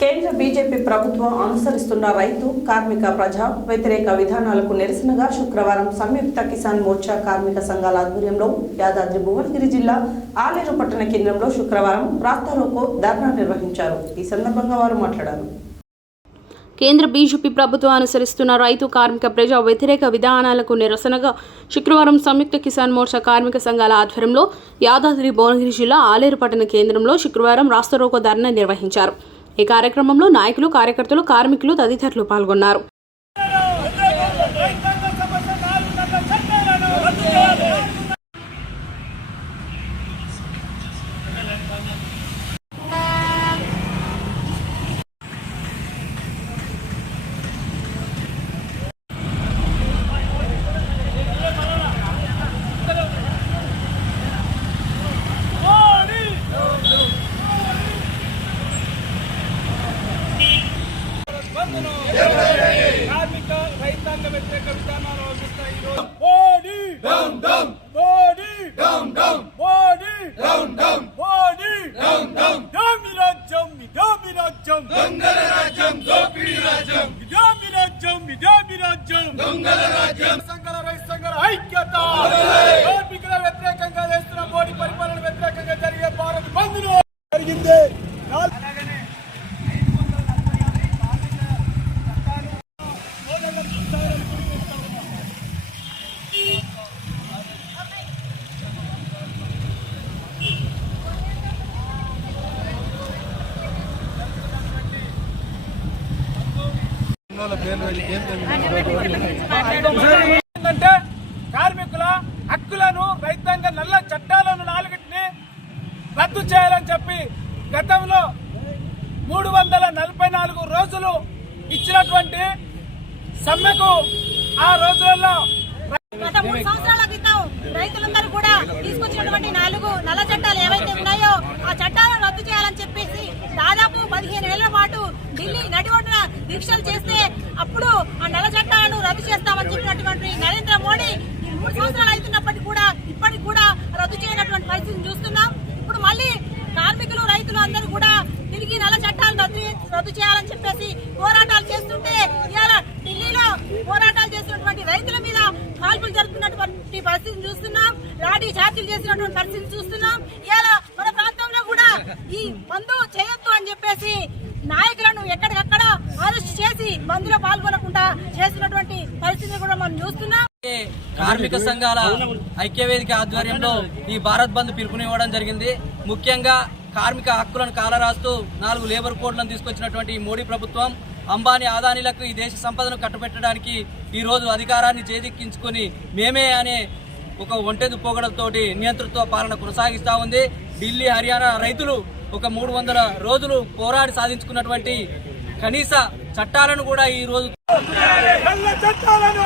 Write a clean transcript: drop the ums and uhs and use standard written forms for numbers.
కేంద్ర బీజేపీ ప్రభుత్వం అనుసరిస్తున్న రైతు కార్మిక ప్రజా వ్యతిరేక విధానాలకు నిరసనగా శుక్రవారం సంయుక్త కిసాన్ మోర్చా కార్మిక సంఘాల ఆధ్వర్యంలో యాదాద్రి భువనగిరి జిల్లా ఆలేరు పట్టణ కేంద్రంలో శుక్రవారం రాస్తారోకో ధర్నా నిర్వహించారు. ఈ సందర్భంగా వారు మాట్లాడారు. కేంద్ర బీజేపీ ప్రభుత్వం అనుసరిస్తున్న రైతు కార్మిక ప్రజా వ్యతిరేక విధానాలకు నిరసనగా శుక్రవారం సంయుక్త కిసాన్ మోర్చా కార్మిక సంఘాల ఆధ్వర్యంలో యాదాద్రి భువనగిరి జిల్లా ఆలేరు పట్టణ కేంద్రంలో శుక్రవారం రాస్తారోకో ధర్నా నిర్వహించారు. ఈ కార్యక్రమంలో నాయకులు, కార్యకర్తలు, కార్మికులు తదితరులు పాల్గొన్నారు. కార్మిక రైతాంగ వ్యతిరేక విధానాలు అవసరం. Modi down down, Modi down down, Modi down down, Modi down down. ఇదామి రాజ్యం, ఇదామి రాజ్యం, దొంగల రాజ్యం, దోపిడీ రాజ్యం. ఇదామి రాజ్యం, ఇదామి రాజ్యం, దొంగల రాజ్యం. సంఘాల రైతు సంఘాల ఐక్యత, కార్మికుల వ్యతిరేకంగా చేస్తున్న మోడీ పరిపాలన వ్యతిరేకంగా జరిగే భారత్ బంద్ జరిగింది. ఏంటంటే కార్మికుల హక్కులను, రైతాంగ నల్ల చట్టాలను 4ని రద్దు చేయాలని చెప్పి గతంలో 344 రోజులు ఇచ్చినటువంటి సమ్మెకు ఆ రోజులలో గత 3 సంవత్సరాల క్రితం రైతులందరూ కూడా తీసుకొచ్చినటువంటి 4 నల్ల చట్టాలు ఏవైతే ఉన్నాయో ఆ చట్టాలను రద్దు చేయాలని చెప్పేసి దాదాపు 15 ఏళ్ల పాటు ఢిల్లీ నడిబొడ్డున దీక్షలు చేస్తే అప్పుడు ఆ నల్ల చట్టాలను రద్దు చేస్తామని చెప్పినటువంటి నరేంద్ర మోడీ 3 సంవత్సరాలు అవుతున్నప్పటికీ కూడా ఇప్పటికి కూడా రద్దు చేయనటువంటి పరిస్థితిని చూస్తున్నాం. ఇప్పుడు మళ్ళీ కార్మికులు, రైతులు అందరూ కూడా తిరిగి నల్ల చట్టాలను రద్దు చేయాలని చెప్పేసి పోరాటాలు చేస్తుంటే ఇవాళ ఢిల్లీలో పోరాటాలు చేసినటువంటి రైతుల మీద కాల్పులు జరుపుతున్నటువంటి పరిస్థితిని చూస్తున్నాం. లాఠీ చార్జీలు చేసినటువంటి పరిస్థితిని చూస్తున్నాం. ఇవాళ మన ప్రాంతంలో కూడా ఈ బంద్ చేయొద్దు అని చెప్పేసి నాయకులను ఎక్కడికక్కడ అరెస్ట్ చేసి బంద్లో పాల్గొనకుండా చేసినటువంటి పరిస్థితిని కూడా మనం చూస్తున్నాం. కార్మిక సంఘాల ఐక్యవేదిక ఆధ్వర్యంలో ఈ భారత్ బంద్ పిలుపునివ్వడం జరిగింది. ముఖ్యంగా కార్మిక హక్కులను కాలరాస్తూ 4 లేబర్ కోడ్లను తీసుకొచ్చినటువంటి మోడీ ప్రభుత్వం అంబానీ, అదానీలకు ఈ దేశ సంపదను కట్టబెట్టడానికి ఈ రోజు అధికారాన్ని చేజిక్కించుకుని మేమే అనే ఒక ఒంటెదు పోగడతోటి నియంతృత్వ పాలన కొనసాగిస్తూ ఉంది. ఢిల్లీ, హర్యానా రైతులు ఒక 300 రోజులు పోరాడి సాధించుకున్నటువంటి కనీస చట్టాలను కూడా ఈ రోజు చట్టాలను